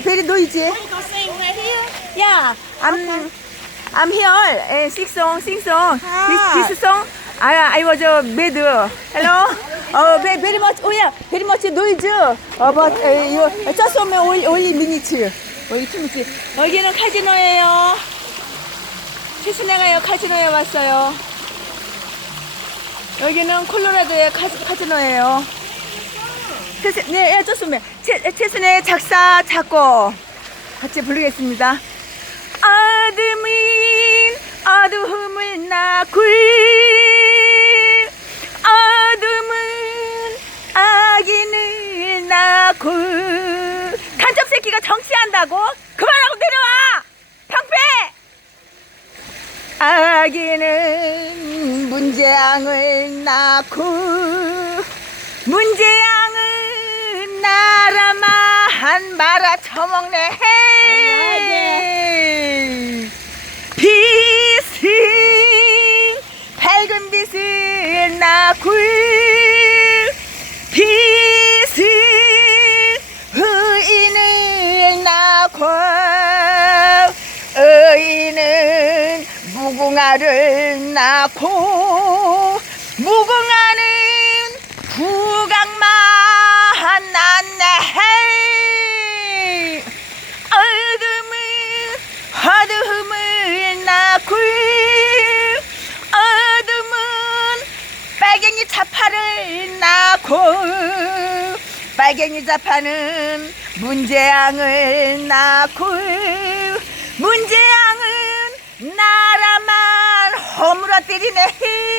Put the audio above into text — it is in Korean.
very very noisy. Go sing right here. Yeah, I'm I'm here and sing song, sing song. Ah. This this song. I I was a mad. Hello. Oh, very very much. Oh yeah, very much noise. Oh, but uh, you just only only only two minutes. 여기는 카지노예요. 최순애가요 카지노에 왔어요. 여기는 콜로라도의 카, 카지노예요. 최순, 네, 예, 좋습니다. 최, 최순의 작사, 작곡. 같이 부르겠습니다. 어둠은 어두움을 낳고 어둠은 악인을 낳고 간첩 새끼가 정치한다고? 그만하고 내려와! 방패! 악인은 문재앙을 낳고 말아 처먹네 헤이 빛은 밝은 빛을 낳고 빛은 의인을 낳고 의인은 무궁화를 낳고 무궁화는 부강만 낳고 어둠은 빨갱이 자파를 낳고 빨갱이 자파는 문재앙을 낳고 문재앙은 나라만 허물어뜨리네